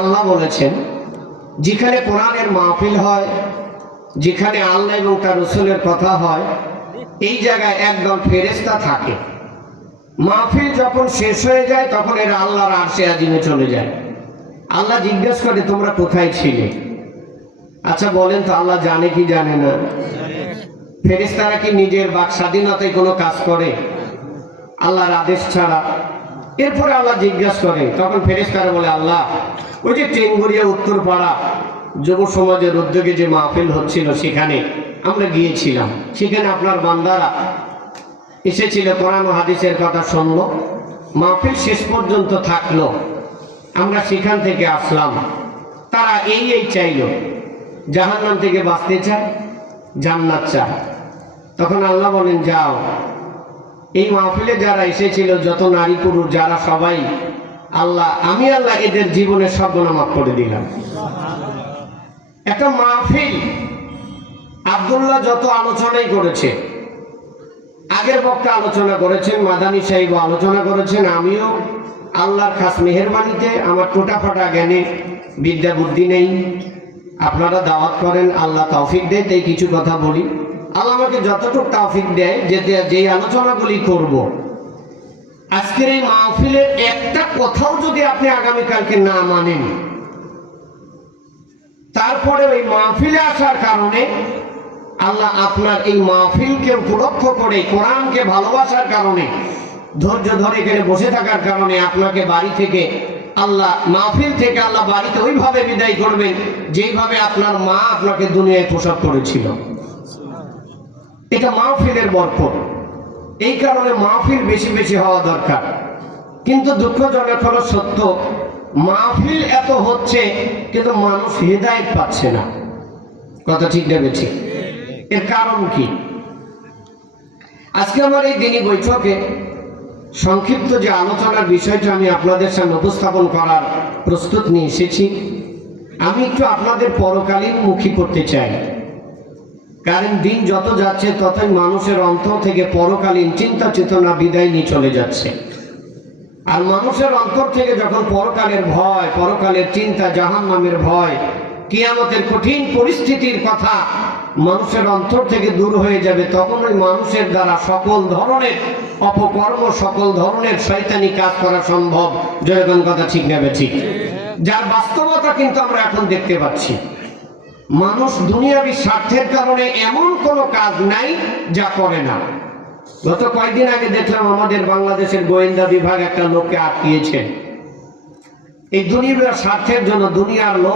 আল্লাহ বলেছেন, যেখানে কোরআনের মাহফিল হয়, যেখানে আল্লাহ এবং তার রাসূলের কথা হয়, এই জায়গায় একদল ফেরেশতা থাকে। মাহফিল যখন শেষ হয়ে যায় তখন এরা আল্লাহর আরশে আজিমে চলে যায়। আল্লাহ জিজ্ঞেস করে, তোমরা কোথায় ছিলে? আচ্ছা বলেন তো, আল্লাহ জানে কি জানে না? ফেরেশতারা কি নিজের বাক স্বাধীনতায় কোনো কাজ করে আল্লাহর আদেশ ছাড়া? এরপরে আল্লাহ জিজ্ঞাসা করে, তখন ফেরেশতারা বলে, আল্লাহ ওই যে টেঙ্গুরিয়া উত্তরপাড়া যুব সমাজের উদ্যোগে যে মাহফিল হচ্ছিল সেখানে আমরা গিয়েছিলাম, সেখানে আপনার বান্দারা এসেছিল, কোরআন ও হাদিসের কথা শুনলো, মাহফিল শেষ পর্যন্ত থাকলো, আমরা সেখান থেকে আসলাম। তারা এই চাইল, জাহান্নাম থেকে বাঁচতে চায়, জান্নাত চায়। তখন আল্লাহ বলেন, যাও, এই মাহফিলে যারা এসেছিল, যত নারী পুরুষ যারা, সবাই আমি আল্লাহ এদের জীবনের সব গুনাহ মাফ করে দিলাম। একটা মাহফিল আব্দুল্লাহ যত আলোচনাই করেছে, আগের বক্তা আলোচনা করেছেন, মাদানী সাহেব আলোচনা করেছেন, আমিও আল্লাহর খাস মেহেরবানিতে আমার টোটাফাটা জ্ঞানে বিদ্যা বুদ্ধি নেই, আপনারা দাওয়াত করেন, আল্লাহ তৌফিক দেয়, তাই কিছু কথা বলি। আল্লাহ আমাকে যতটুকু তৌফিক দেয় যে আলোচনাগুলি করব, আজকের এই মাহফিলের একটা কথাও যদি আপনি আগামীকালকে না মানেন, তারপরে ওই মাহফিলে আসার কারণে আল্লাহ আপনার এই মাহফিলকে উপলক্ষ করে, কোরআনকে ভালোবাসার কারণে, ধৈর্য ধরে এখানে বসে থাকার কারণে আপনাকে বাড়ি থেকে আল্লাহ, মাহফিল থেকে আল্লাহ বাড়িতে ওইভাবে বিদায় করবেন যেইভাবে আপনার মা আপনাকে দুনিয়ায় প্রসব করেছিল। এটা মাহফিলের বরকত। এই কারণে মাহফিল বেশি বেশি হওয়া দরকার। কিন্তু দুঃখজনক হলো সত্য, মাহফিল এত হচ্ছে কিন্তু মানুষ হেদায়েত পাচ্ছে না। কথা ঠিক না বেঠিক? এর কারণ কি? আজকে আমার এই দিনী বৈঠকে সংক্ষিপ্ত যে আলোচনার বিষয়টা আমি আপনাদের সামনে উপস্থাপন করার প্রস্তুত নিয়ে এসেছি, আমি একটু আপনাদের পরকালীন মুখী করতে চাই। কারণ দিন যত যাচ্ছে ততই মানুষের অন্তর থেকে পরকালীন চিন্তা চেতনা বিদায় নিয়ে চলে যাচ্ছে। আর মানুষের অন্তর থেকে যখন পরকালের ভয়, পরকালের চিন্তা, জাহান্নামের ভয়, কিয়ামতের কঠিন পরিস্থিতির কথা মানুষের অন্তর থেকে দূর হয়ে যাবে, তখন ওই মানুষের দ্বারা সকল ধরনের অপকর্ম, সকল ধরনের শয়তানি কাজ করা সম্ভব। জয়গণ কথা ঠিক নেবে ঠিক? যার বাস্তবতা কিন্তু আমরা এখন দেখতে পাচ্ছি। মানুষ দুনিয়াবী স্বার্থের কারণে এমন কোনো কাজ নাই যা করে না। গত কয়েকদিন আগে দেখলাম আমাদের বাংলাদেশের গোয়েন্দা বিভাগ একটা লোককে আটকিয়েছে এই দুনিয়ার স্বার্থের জন্য, দুনিয়ার লোক